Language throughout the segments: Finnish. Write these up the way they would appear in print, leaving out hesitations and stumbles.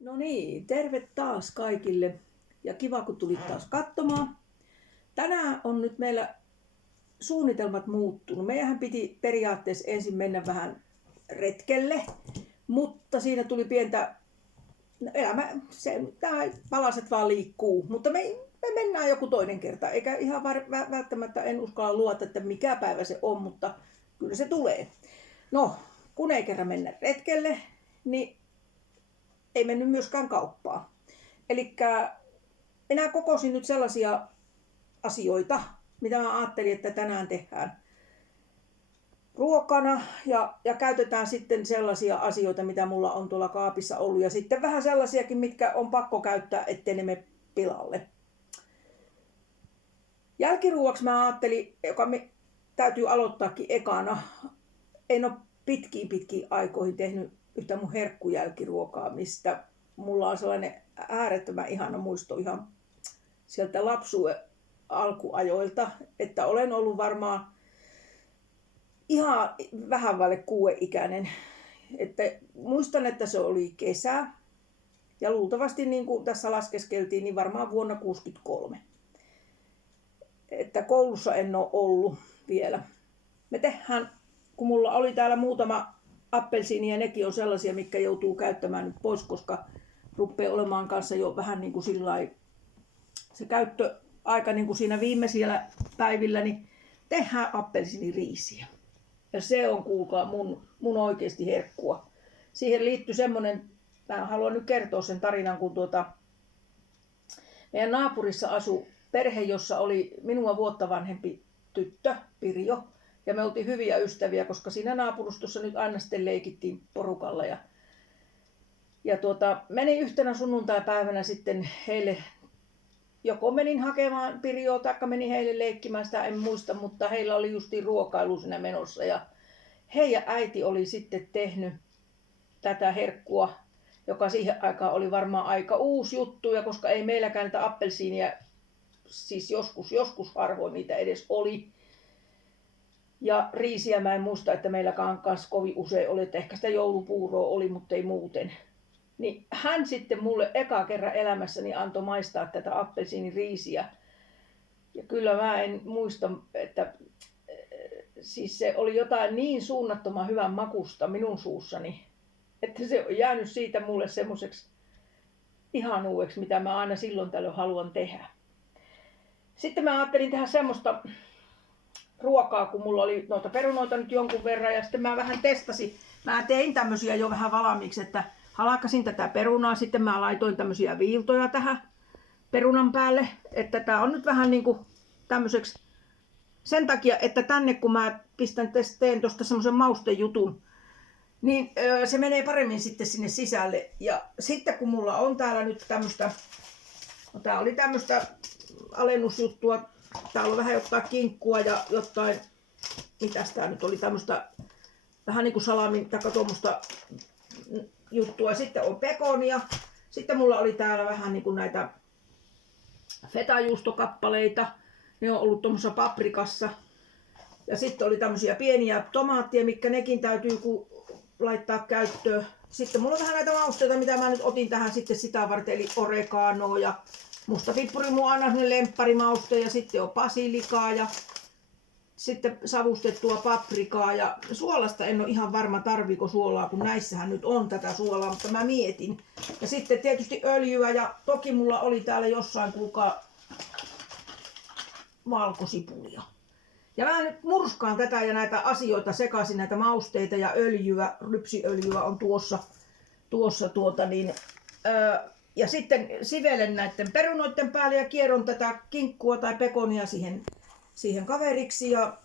No niin, terve taas kaikille ja kiva kun tulit taas katsomaan. Tänään on nyt meillä suunnitelmat muuttunut. Meidän piti periaatteessa ensin mennä vähän retkelle, mutta siinä tuli pientä elämä, nämä palaset vaan liikkuu, mutta me mennään joku toinen kerta, eikä ihan välttämättä en uskalla luota, että mikä päivä se on, mutta kyllä se tulee. No, kun ei kerran mennä retkelle, niin ei mennyt myöskään kauppaan. Elikkä minä kokosin nyt sellaisia asioita, mitä mä ajattelin, että tänään tehdään ruokana ja käytetään sitten sellaisia asioita, mitä mulla on tuolla kaapissa ollut ja sitten vähän sellaisiakin, mitkä on pakko käyttää, ettei ne mene pilalle. Jälkiruoksi mä ajattelin, joka me täytyy aloittaakin ekana, en ole pitkiin aikoihin tehnyt yhtä mun herkkujälkiruokaa, mistä mulla on sellainen äärettömän ihana muisto ihan sieltä lapsuuden alkuajoilta, että olen ollut varmaan ihan vähän vaille 6-ikäinen. Että muistan, että se oli kesä ja luultavasti niin kuin tässä laskeskeltiin, niin varmaan vuonna 1963. Että koulussa en ole ollut vielä. Me tehdään, kun mulla oli täällä muutama appelsiini ja nekin on sellaisia, mitkä joutuu käyttämään nyt pois, koska rupeaa olemaan kanssa jo vähän niin kuin sillai, se käyttöaika niin kuin siinä viimeisillä päivillä, niin tehdään appelsiiniriisiä. Ja se on, kuulkaa, mun oikeasti herkkua. Siihen liittyy semmoinen, mä haluan nyt kertoa sen tarinan, kun meidän naapurissa asui perhe, jossa oli minua vuotta vanhempi tyttö, Pirjo. Ja me oltiin hyviä ystäviä, koska siinä naapurustossa nyt aina sitten leikittiin porukalla. Ja menin yhtenä sunnuntaipäivänä sitten heille, joko menin hakemaan Pirjoa tai menin heille leikkimään, sitä en muista, mutta heillä oli justiin ruokailu siinä menossa. Ja heidän äiti oli sitten tehnyt tätä herkkua, joka siihen aikaan oli varmaan aika uusi juttu. Ja koska ei meilläkään niitä appelsiinia, siis joskus harvoin niitä edes oli. Ja riisiä mä en muista, että meilläkään kanssa kovin usein oli, että ehkä sitä joulupuuroa oli, mutta ei muuten. Niin hän sitten mulle eka kerran elämässäni antoi maistaa tätä appelsiiniriisiä. Ja kyllä mä en muista, että siis se oli jotain niin suunnattoman hyvän makusta minun suussani, että se on jäänyt siitä mulle semmoiseksi ihanuudeksi, mitä mä aina silloin tällöin haluan tehdä. Sitten mä ajattelin tehdä semmoista ruokaa, kun mulla oli noita perunoita nyt jonkun verran ja sitten mä vähän testasin. Mä tein tämmösiä jo vähän valmiiksi, että halkasin tätä perunaa, sitten mä laitoin tämmösiä viiltoja tähän perunan päälle, että tää on nyt vähän niinku tämmöiseksi sen takia, että tänne kun mä teen tosta semmoisen maustejutun, niin se menee paremmin sitten sinne sisälle. Ja sitten kun mulla on täällä nyt tämmöstä, no tää oli tämmöstä alennusjuttua, täällä on vähän jotain kinkkua ja jotain, mitäs tää nyt oli, tämmöstä vähän niinku salamin tai tuommoista juttua. Sitten on pekonia. Sitten mulla oli täällä vähän niinku näitä fetajuustokappaleita. Ne on ollut tuommoisessa paprikassa. Ja sitten oli tämmösiä pieniä tomaatteja, mitkä nekin täytyy laittaa käyttöön. Sitten mulla on vähän näitä mausteita, mitä mä nyt otin tähän sitten sitä varten, eli oreganoa ja mustapippuri, mun aina semmonen lempparimauste, ja sitten on basilikaa ja sitten savustettua paprikaa ja suolasta en ole ihan varma tarviiko suolaa, kun näissähän nyt on tätä suolaa, mutta mä mietin. Ja sitten tietysti öljyä ja toki mulla oli täällä jossain kuulkaa valkosipulia. Ja mä nyt murskaan tätä ja näitä asioita sekaisin, näitä mausteita ja öljyä, lypsiöljyä on tuossa ja sitten sivelen näiden perunoiden päälle ja kierron tätä kinkkua tai pekonia siihen kaveriksi ja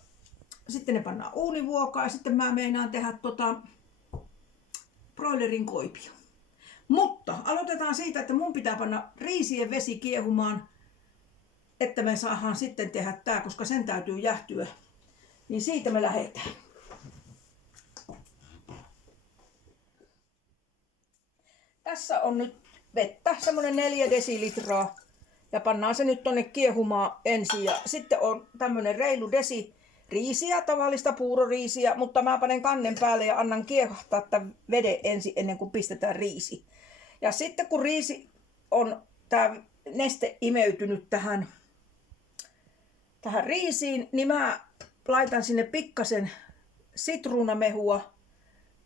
sitten ne pannaan uunivuokaan ja sitten mä meinaan tehdä broilerin koipia. Mutta aloitetaan siitä, että mun pitää panna riisien vesi kiehumaan, että me saadaan sitten tehdä tää, koska sen täytyy jähtyä. Niin siitä me lähdetään. Tässä on nyt vettä, semmonen 4 desilitraa. Ja pannaan se nyt tonne kiehumaan ensin. Ja sitten on tämmönen reilu desi riisiä, tavallista puuroriisiä, mutta mä panen kannen päälle ja annan kiehahtaa tämän veden ensin ennen kuin pistetään riisi. Ja sitten kun riisi on tää neste imeytynyt tähän riisiin, niin mä laitan sinne pikkasen sitruunamehua.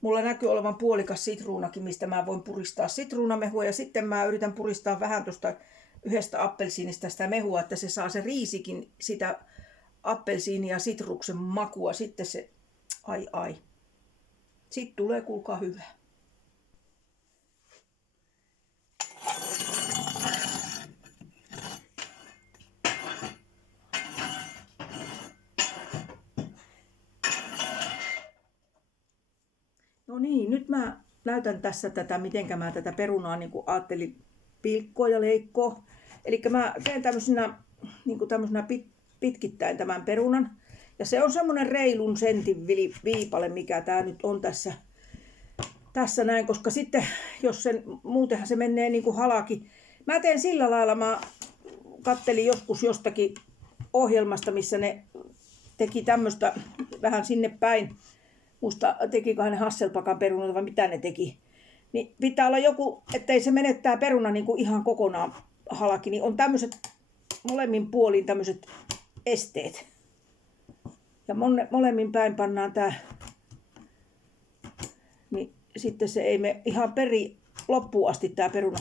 Mulla näkyy olevan puolikas sitruunakin, mistä mä voin puristaa sitruunamehua. Ja sitten mä yritän puristaa vähän tuosta yhdestä appelsiinista sitä mehua, että se saa se riisikin sitä appelsiini- ja sitruksen makua. Sitten se, ai. Sitten tulee, kuulkaa, hyvää. No niin, nyt mä näytän tässä tätä, mitenkä mä tätä perunaa niin kuin ajattelin pilkkoa ja leikkoa. Eli mä teen tämmöisenä, niin kuin tämmöisenä pitkittäin tämän perunan. Ja se on semmonen reilun sentin viipale, mikä tää nyt on tässä näin, koska sitten jos muutenhan se menee niin kuin halki. Mä teen sillä lailla, mä kattelin joskus jostakin ohjelmasta, missä ne teki tämmöistä vähän sinne päin. Musta tekikohan ne Hasselbacken perunoita vai mitä ne teki. Niin pitää olla joku, ettei se mene tää peruna niin kuin ihan kokonaan halki, niin on tämmöiset molemmin puolin tämmöiset esteet. Ja molemmin päin pannaan tää, niin sitten se ei mene ihan loppuun asti tää peruna.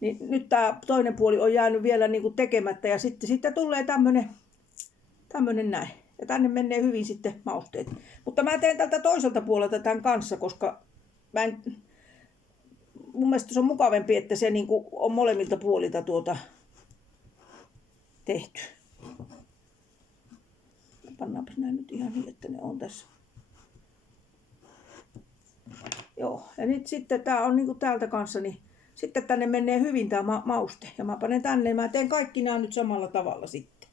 Niin nyt tää toinen puoli on jäänyt vielä niin kuin tekemättä ja sitten tulee tämmönen näin. Ja tänne menee hyvin sitten mausteet. Mutta mä teen tältä toiselta puolelta tämän kanssa, koska mun mielestä se on mukavampi, että se niin kuin on molemmilta puolilta tehty. Pannaanpas näin nyt ihan niin, että ne on tässä. Joo, ja nyt sitten tää on niinku täältä kanssa, niin sitten tänne menee hyvin tää mauste. Ja mä panen tänne ja mä teen kaikki nämä nyt samalla tavalla sitten.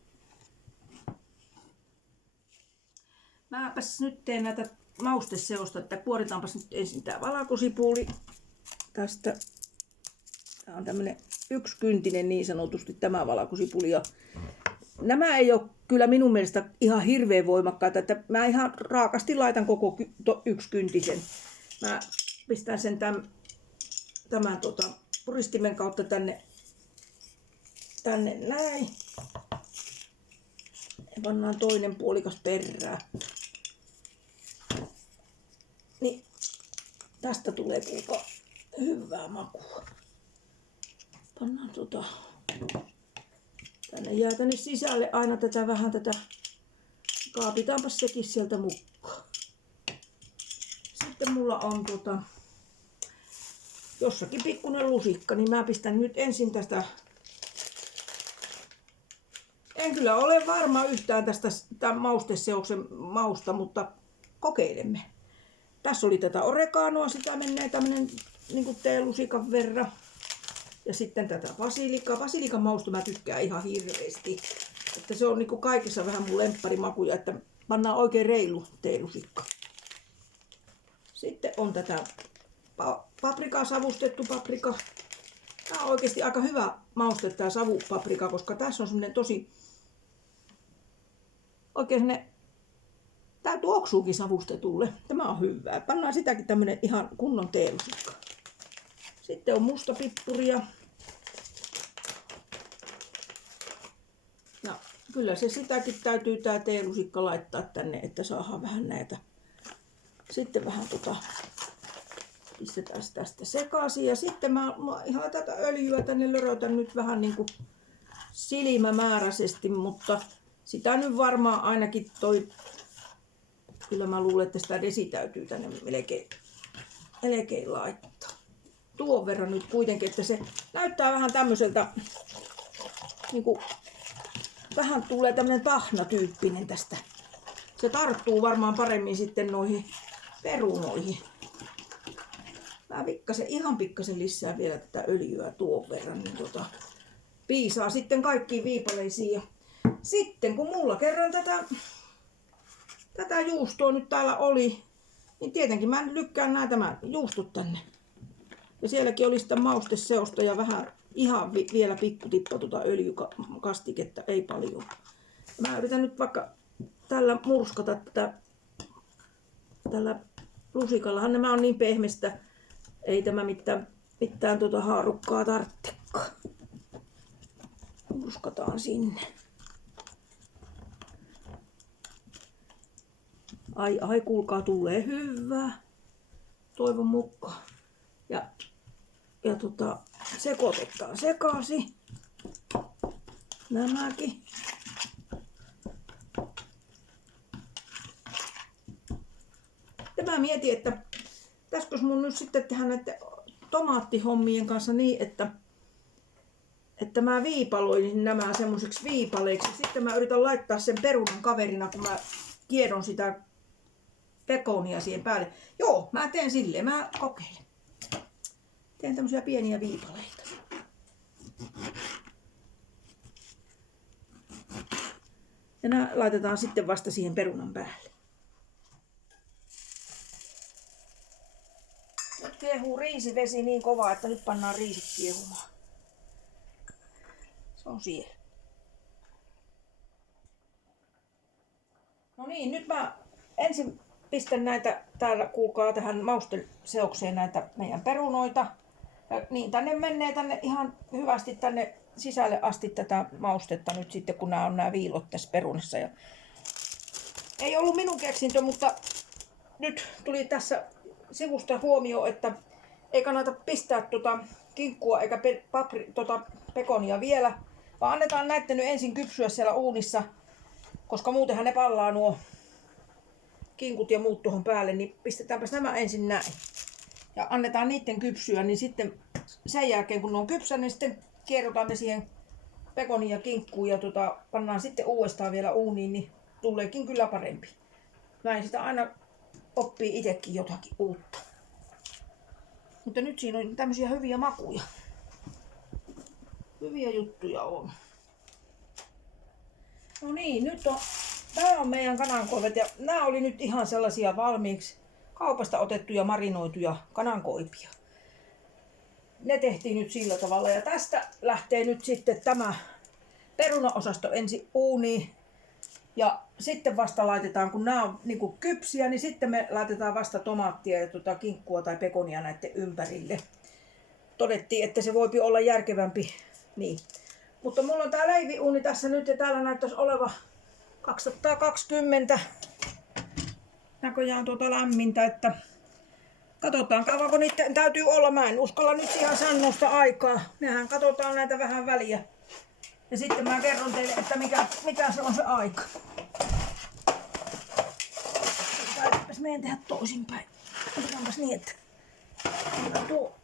Mäpäs nyt teen näitä mausteseosta, että kuoritaanpas nyt ensin tää valkosipuuli tästä. Tää on tämmönen yksikyntinen niin sanotusti tämä valkosipuli. Ja nämä ei ole kyllä minun mielestä ihan hirveän voimakkaita, että mä ihan raakasti laitan koko yksikyntisen. Mä pistän sen tämän puristimen kautta tänne näin. Ja pannaan toinen puolikas perään. Niin tästä tulee kuulkaa hyvää makua. Pannaan tänne jää tänne sisälle aina vähän tätä. Kaapitaanpas sekin sieltä mukaan. Sitten mulla on jossakin pikkuinen lusikka, niin mä pistän nyt ensin tästä. En kyllä ole varma yhtään tästä mausteseoksen mausta, mutta kokeilemme. Tässä oli tätä oreganoa, sitä menee tämmönen niin teelusikan verran. Ja sitten tätä basilikaa. Basilikan mausta mä tykkään ihan hirveästi. Että se on niin kuin kaikessa vähän mun lempparimakuja, että pannaan oikein reilu teelusikka. Sitten on tätä paprikaa, savustettu paprika. Tää on oikeasti aika hyvä mauste tää savupaprika, koska tässä on semmonen tosi oikein semmonen, tää tuoksuukin savustetulle. Tämä on hyvää. Pannaan sitäkin tämmönen ihan kunnon teelusikka. Sitten on mustapippuria. No, kyllä se sitäkin täytyy tää teelusikka laittaa tänne, että saadaan vähän näitä. Sitten vähän pistetään tästä sekaisin. Ja sitten mä ihan tätä öljyä tänne lörötän nyt vähän niin kuin silmämääräisesti, mutta sitä nyt varmaan ainakin kyllä mä luulen, että sitä desi täytyy tänne melkein laittaa. Tuon verran nyt kuitenkin, että se näyttää vähän tämmöiseltä, niin kuin, vähän tulee tämmönen tahnatyyppinen tästä. Se tarttuu varmaan paremmin sitten noihin perunoihin. Mä ihan pikkasen lisää vielä tätä öljyä tuon verran, niin piisaa sitten kaikkiin viipaleisiin. Ja sitten kun mulla kerran tätä juustoa nyt täällä oli, niin tietenkin mä lykkään nämä juustot tänne. Ja sielläkin oli sitä mausteseosta ja vähän ihan vielä pikkutippa öljykastiketta, ei paljon. Mä yritän nyt vaikka tällä murskata tällä lusikallahan nämä on niin pehmeistä, ei tämä mitään mitään tuota haarukkaa tarttekaan. Uskataan sinne. Ai, kuulkaa, tulee hyvää. Toivon mukaan. Ja sekoitetaan sekaisin. Nämäkin. Mä mietin, että pitäisikö mun nyt sitten tehdä näiden tomaattihommien kanssa niin, että mä viipaloin nämä semmoiseksi viipaleiksi. Sitten mä yritän laittaa sen perunan kaverina, kun mä kiedon sitä pekonia siihen päälle. Joo, mä teen silleen, mä kokeilen. Teen tämmöisiä pieniä viipaleita. Ja nämä laitetaan sitten vasta siihen perunan päälle. Nyt kiehuu riisivesi niin kovaa, että nyt pannaan riisit kiehumaan. Se on siellä. No niin, nyt mä ensin pistän näitä, täällä kuulkaa tähän mausteseokseen näitä meidän perunoita. Ja niin tänne menee ihan hyvästi tänne sisälle asti tätä maustetta nyt sitten, kun nämä on nämä viilot tässä perunassa. Ja ei ollut minun keksintö, mutta nyt tuli tässä sivusta huomio, että ei kannata pistää kinkkua eikä pekonia vielä, vaan annetaan näitten nyt ensin kypsyä siellä uunissa, koska muutenhan ne pallaa nuo kinkut ja muut tuohon päälle, niin pistetäänpäs nämä ensin näin. Ja annetaan niiden kypsyä, niin sitten sen jälkeen kun ne on kypsä, niin sitten kierrotaan ne siihen pekoniin ja kinkkuun ja pannaan sitten uudestaan vielä uuniin, niin tuleekin kyllä parempi. Näin sitä aina oppii itsekin jotakin uutta. Mutta nyt siinä on tämmöisiä hyviä makuja. Hyviä juttuja on. No niin, nyt on, tää on meidän kanankoivet ja nämä oli nyt ihan sellaisia valmiiksi kaupasta otettuja marinoituja kanankoipia. Ne tehtiin nyt sillä tavalla ja tästä lähtee nyt sitten tämä perunaosasto ensin uuniin. Ja sitten vasta laitetaan, kun nämä on niinku kypsiä, niin sitten me laitetaan vasta tomaattia ja kinkkua tai pekonia näiden ympärille. Todettiin, että se voipi olla järkevämpi. Niin. Mutta mulla on tää leiviuuni tässä nyt ja täällä näyttäisi oleva 220 näköjään lämmintä, että katsotaan kauanko niitä täytyy olla. Mä en uskalla nyt ihan sanosta aikaa. Mehän katsotaan näitä vähän väliä. Ja sitten mä kerron teille, että mikä se on se aika. Täytyypäs meidän tehdä toisinpäin. Otetaanpas niin, että tuo.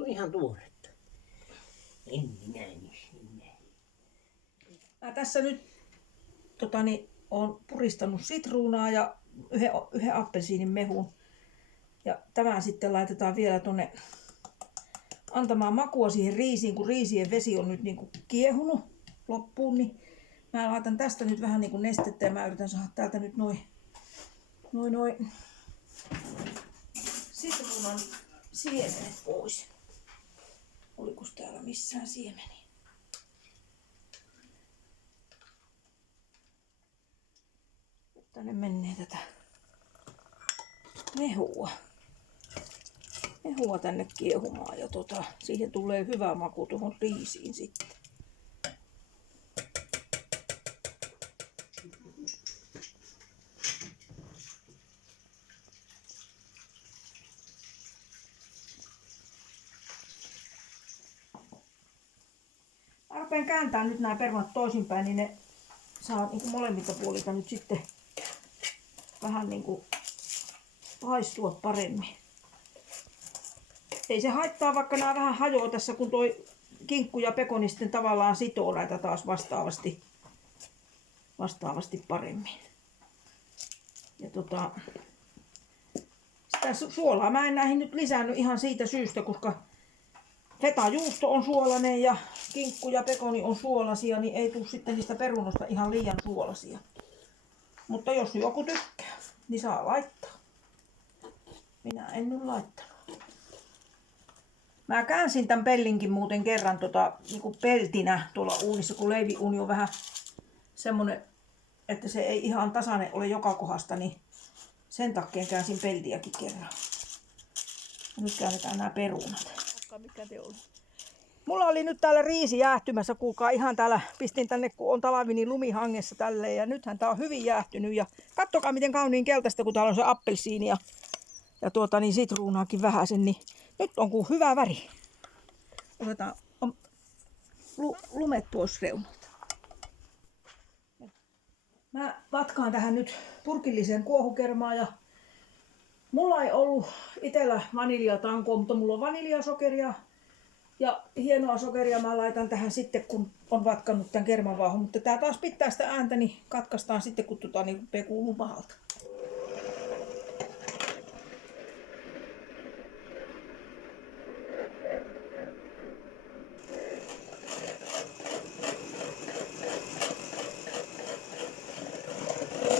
On ihan tuoretta. En minä. Mä tässä nyt on puristanut sitruunaa ja yhden appelsiinin mehun. Ja tämä sitten laitetaan vielä tonne antamaan makua siihen riisiin, kun riisien vesi on nyt niinku kiehunut loppuun. Niin mä laitan tästä nyt vähän niinku nestettä ja mä yritän saada täältä nyt noin sitruunan siemenet pois. Olikos täällä missään siemeniä? Tänne menee tätä mehua tänne kiehumaan ja siihen tulee hyvä maku tuohon riisiin sitten. Mä rupean kääntämään nyt nämä perunat toisinpäin, niin ne saa niin molemmilta puolilta nyt sitten vähän niin kuin paistua paremmin. Ei se haittaa, vaikka nämä vähän hajoaa tässä, kun toi kinkku ja pekoni sitten tavallaan sitoo näitä taas vastaavasti paremmin. Ja sitä suolaa mä en näihin nyt lisännyt ihan siitä syystä, koska fetajuusto on suolainen ja kinkku ja pekoni on suolaisia, niin ei tule sitten niistä perunoista ihan liian suolaisia. Mutta jos joku tykkää, niin saa laittaa. Minä en nyt laittanut. Mä käänsin tämän pellinkin muuten kerran niinku peltinä tuolla uunissa, kun leiviuuni on vähän semmonen, että se ei ihan tasainen ole joka kohdasta, niin sen takia käänsin peltiäkin kerran. Ja nyt käännetään nämä perunat. Mikä te oli? Mulla oli nyt täällä riisi jäähtymässä, kuulkaa ihan täällä, pistin tänne kun on talvi, niin lumihangessa tälleen ja nythän tää on hyvin jäähtynyt ja kattokaa miten kauniin keltaista, kun täällä on se appelsiini ja niin sitruunaakin vähäsen, niin nyt on kuin hyvä väri. Otetaan lumet pois reunalta. Mä vatkaan tähän nyt purkilliseen kuohukermaan ja mulla ei ollut itellä vaniljatankoa, mutta mulla on vaniljasokeria ja hienoa sokeria mä laitan tähän sitten, kun on vatkannut tämän kermavauhun. Mutta tää taas pitää sitä ääntä, niin katkaistaan sitten, kun niin rupeaa kuuluu pahalta.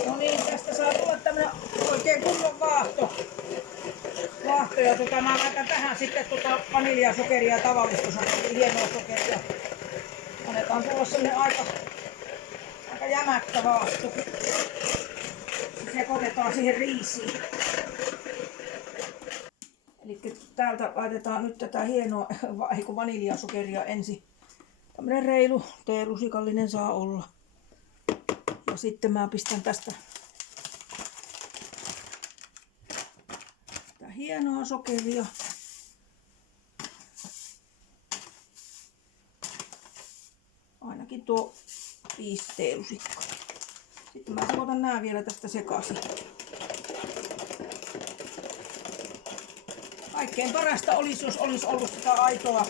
No niin, tästä saa tulla tämmönen oikein kunnon vaahto. Ja mä laitan tähän sitten vaniljasokeria ja tavallista sokeria, hienoa sokeria. Annetaan tulla semmonen aika jämäkkä vaasto. Sekoitetaan siihen riisiin. Eli täältä laitetaan nyt tätä hienoa vaniljasokeria ensin. Tämmönen reilu teelusikallinen saa olla. Ja sitten mä pistän tästä hienoa sokeria. Ainakin tuo 5 teelusikkaa. Sitten mä sekoitan nää vielä tästä sekaisin. Kaikkein parasta olisi, jos olisi ollut sitä aitoa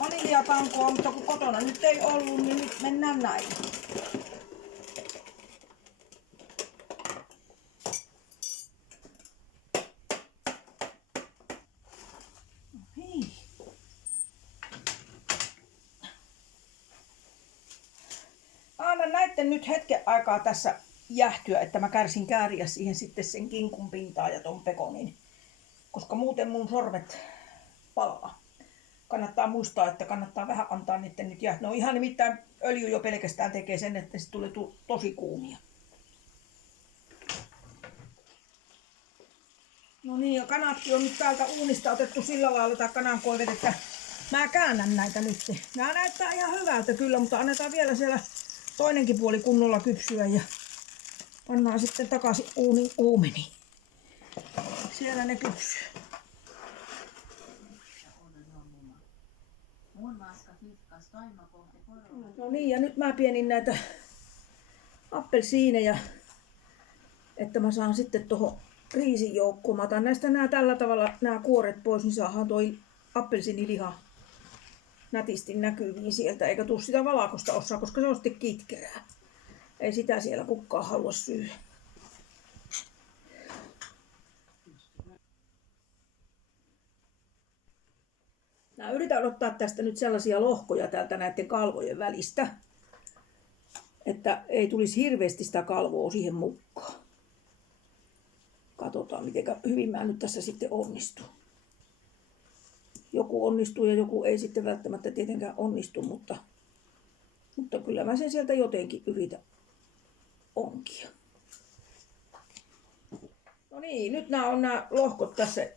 vaniljatankoa, mutta kun kotona nyt ei ollut, niin nyt mennään näin. Annan näitten nyt hetken aikaa tässä jähtyä, että mä kärsin kääriä siihen sitten sen kinkun pintaa ja ton pekonin. Koska muuten mun sormet palaa. Kannattaa muistaa, että kannattaa vähän antaa niiden nyt jäähtyä. No ihan nimittäin öljy jo pelkästään tekee sen, että se tulee tosi kuumia. No niin, ja kanatkin on nyt täältä uunista otettu sillä lailla, tai kanankoivet, että mä käännän näitä nyt. Nämä näyttää ihan hyvältä kyllä, mutta annetaan vielä siellä toinenkin puoli kunnolla kypsyä ja pannaan sitten takaisin uunin uumeniin. Siellä ne kypsyy. No niin, ja nyt mä pienin näitä appelsiineja, että mä saan sitten tuohon riisin joukkoon. Mä otan näistä tällä tavalla nämä kuoret pois, niin saadaan toi appelsiiniliha nätisti näkyviin sieltä, eikä tuu sitä valkoista osaa, koska se on sitten kitkerää. Ei sitä siellä kukaan halua syödä. Mä yritän ottaa tästä nyt sellaisia lohkoja täältä näiden kalvojen välistä, että ei tulisi hirveästi sitä kalvoa siihen mukaan. Katsotaan, miten hyvin mä nyt tässä sitten onnistun. Joku onnistuu ja joku ei sitten välttämättä tietenkään onnistu, mutta kyllä mä sen sieltä jotenkin yritän onkia. No niin, nyt nämä on nämä lohkot tässä.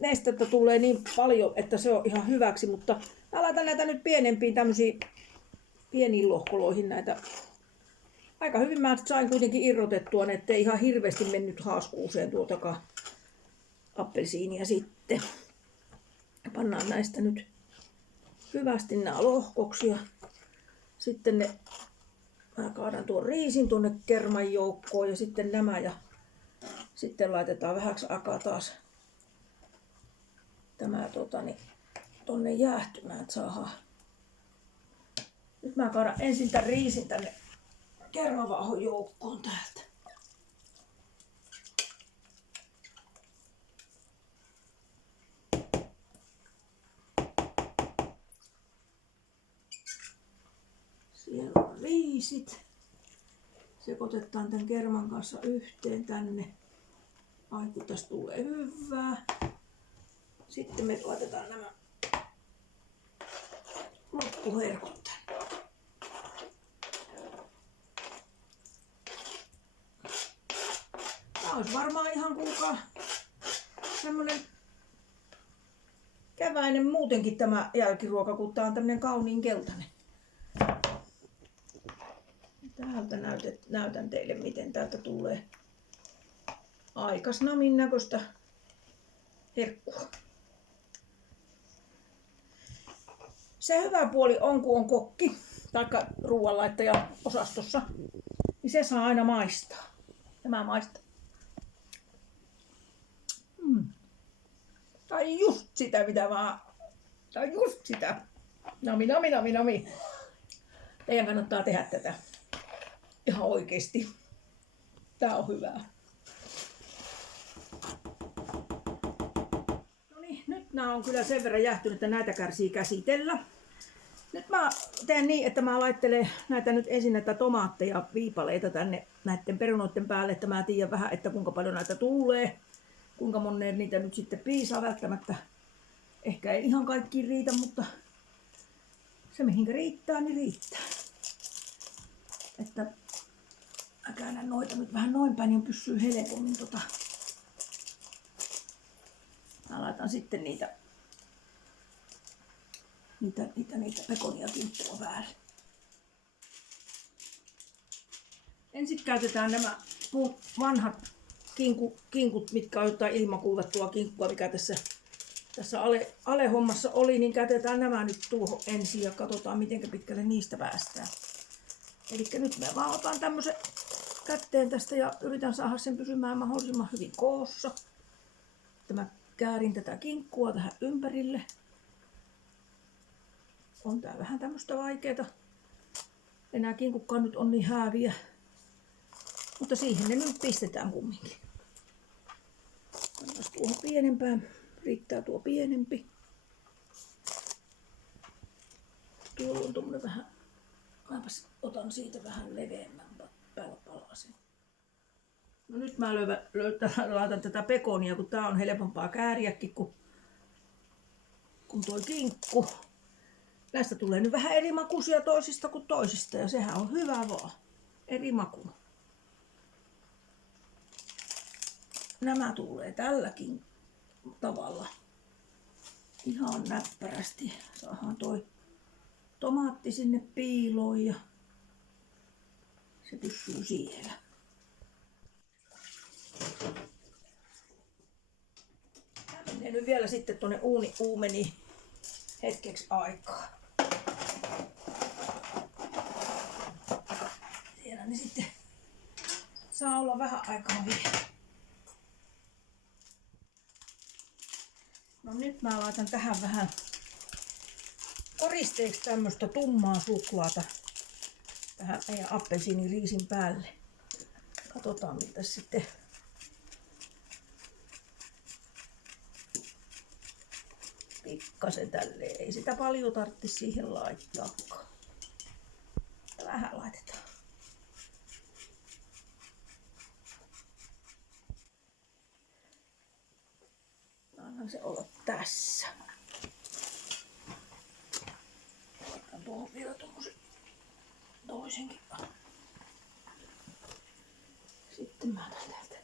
Nestettä tulee niin paljon, että se on ihan hyväksi, mutta mä laitan näitä nyt pienempiin tämmöisiin pieniin lohkoloihin näitä. Aika hyvin mä sain kuitenkin irrotettua ne, ettei ihan hirveästi mennyt haaskuuseen tuotakaan appelsiinia sitten. Pannaan näistä nyt hyvästi nämä lohkoksi ja sitten mä kaadan tuon riisin tuonne kerman joukkoon ja sitten nämä ja sitten laitetaan vähäksi aikaa taas tämä tonne jäähtymään, että saadaan. Nyt mä kaadan ensin tämän riisin tänne kermavaahon joukkoon täältä. Siellä on riisit. Sekoitetaan tämän kerman kanssa yhteen tänne. Ai kun tästä tulee hyvää. Sitten me laitetaan nämä loppuherkut tänne. Tää olisi varmaan ihan kuulkaa semmonen keväinen muutenkin tämä jälkiruoka, kun tää on tämmönen kauniin keltainen. Täältä näytän teille, miten täältä tulee aika snamin näköistä herkkua. Se hyvä puoli on, kun on kokki tai ruoanlaittaja osastossa, niin se saa aina maistaa. Tämä maistaa. Tai just sitä, mitä vaan. Tai just sitä. Nami, nami, nami, nami. Teidän kannattaa tehdä tätä. Ihan oikeesti. Tää on hyvää. Noniin, nyt nää on kyllä sen verran jähtynyt, että näitä kärsii käsitellä. Nyt mä teen niin, että mä laittelen näitä nyt ensin näitä tomaatteja, viipaleita tänne näiden perunoiden päälle, että mä tiedän vähän, että kuinka paljon näitä tulee. Kuinka moneen niitä nyt sitten piisaa välttämättä. Ehkä ei ihan kaikkiin riitä, mutta se mihinkä riittää, niin riittää. Että mä käännän noita nyt vähän noin päin, niin pysyy helpommin Mä laitan sitten niitä pekonia kinkkua päälle. Ensin käytetään nämä muut vanhat kinkut, mitkä on jotain ilmakuivattua kinkkua, mikä tässä ale-hommassa oli, niin käytetään nämä nyt tuohon ensin ja katsotaan, miten pitkälle niistä päästään. Eli nyt mä vaan otan tämmösen kätteen tästä ja yritän saada sen pysymään mahdollisimman hyvin koossa. Mä käärin tätä kinkkua tähän ympärille. On tää vähän tämmöstä vaikeeta. Enää kinkukkaan nyt on niin hääviä. Mutta siihen ne nyt pistetään kumminkin. Pannaan tuohon pienempään. Riittää tuo pienempi. Tuolla on tommonen vähän. Mäpäs otan siitä vähän leveämmän palasen. No nyt mä laitan tätä pekonia, kun tää on helpompaa kääriäkin kuin toi kinkku. Näistä tulee nyt vähän eri makuisia toisista kuin toisista ja sehän on hyvä vaan. Eri maku. Nämä tulee tälläkin tavalla. Ihan näppärästi. Saadaan toi tomaatti sinne piiloon ja se pysyy siellä. Tämä menee nyt vielä sitten tuonne uumeniin hetkeksi aikaa. Siellä ne sitten saa olla vähän aikaa vielä. No nyt mä laitan tähän vähän koristeeksi tämmöstä tummaa suklaata tähän meidän appelsiiniriisin päälle. Katsotaan miltä sitten. Pikkasen tälleen. Ei sitä paljon tarvitse siihen laittaakaan. Vähän laitetaan. Annan se olla tässä. Laitan tuohon vielä tommosen toisenkin. Sitten mä otan täältä.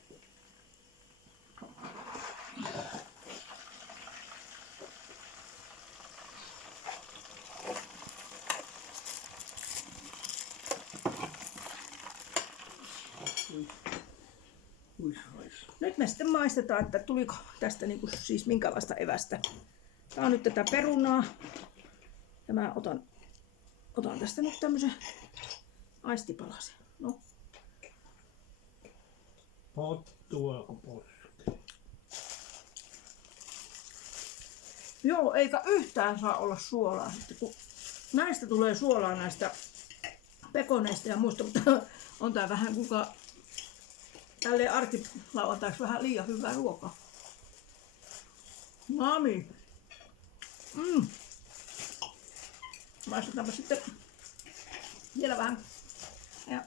Nyt me sitten maistetaan, että tuliko tästä niinku siis minkälaista evästä. Tää on nyt tätä perunaa. Ja mä otan tästä nyt tämmösen aistipalasen. No. Pottuako poski? Joo, eikä yhtään saa olla suolaa. Sitten kun näistä tulee suolaa näistä pekoneista ja muista, mutta on tää vähän kuka tälleen arkilauantaiksi vähän liian hyvää ruokaa. Mami. Maistetaanpa sitten vielä vähän. Ja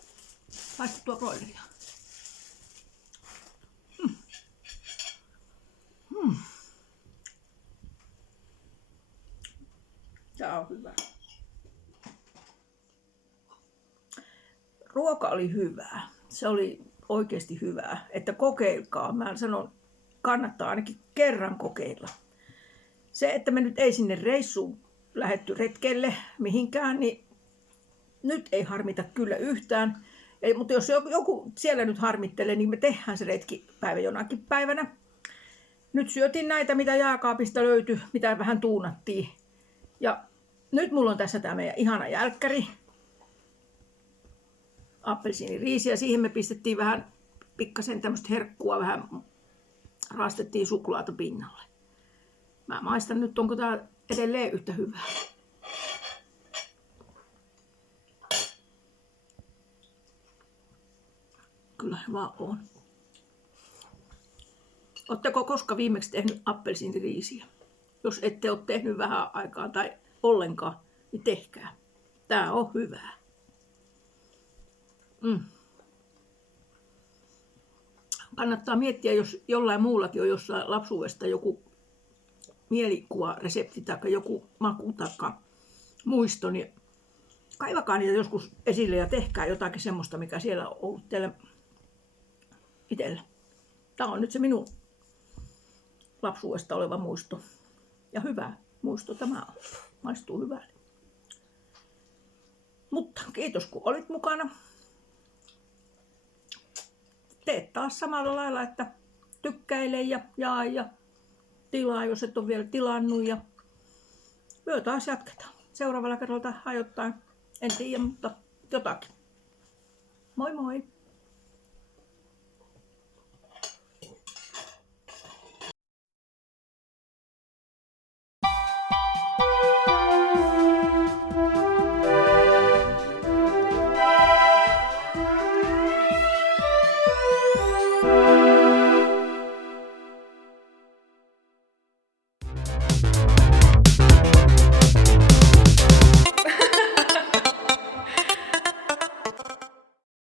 paistettua broileria. Tää on hyvä. Ruoka oli hyvää. Se oli oikeasti hyvää. Että kokeilkaa. Mä sanon, kannattaa ainakin kerran kokeilla. Se, että me nyt ei sinne reissuun lähdetty retkelle mihinkään, niin nyt ei harmita kyllä yhtään. Mutta jos joku siellä nyt harmittelee, niin me tehdään se retkipäivä jonakin päivänä. Nyt syötiin näitä, mitä jääkaapista löytyi, mitä vähän tuunattiin. Ja nyt mulla on tässä tämä meidän ihana jälkkäri. Appelsiiniriisi ja siihen me pistettiin vähän pikkasen tämmöistä herkkua, vähän raastettiin suklaata pinnalle. Mä maistan nyt, onko tää edelleen yhtä hyvää. Kyllä vaan on. Oletteko koska viimeksi tehnyt appelsiiniriisiä? Jos ette ole tehnyt vähän aikaa tai ollenkaan, niin tehkää. Tää on hyvää. Kannattaa miettiä, jos jollain muullakin on jossain lapsuudesta joku mielikuvaresepti tai joku maku tai muisto, niin kaivakaa niitä joskus esille ja tehkää jotakin semmoista, mikä siellä on ollut teillä itsellä. Tämä on nyt se minun lapsuudesta oleva muisto. Ja hyvä muisto tämä on. Maistuu hyvälle. Mutta kiitos kun olit mukana. Teet taas samalla lailla, että tykkäile ja jaa ja tilaa, jos et ole vielä tilannut. Ja me taas jatketaan. Seuraavalla kerralla hajottaen. En tiedä, mutta jotakin. Moi moi!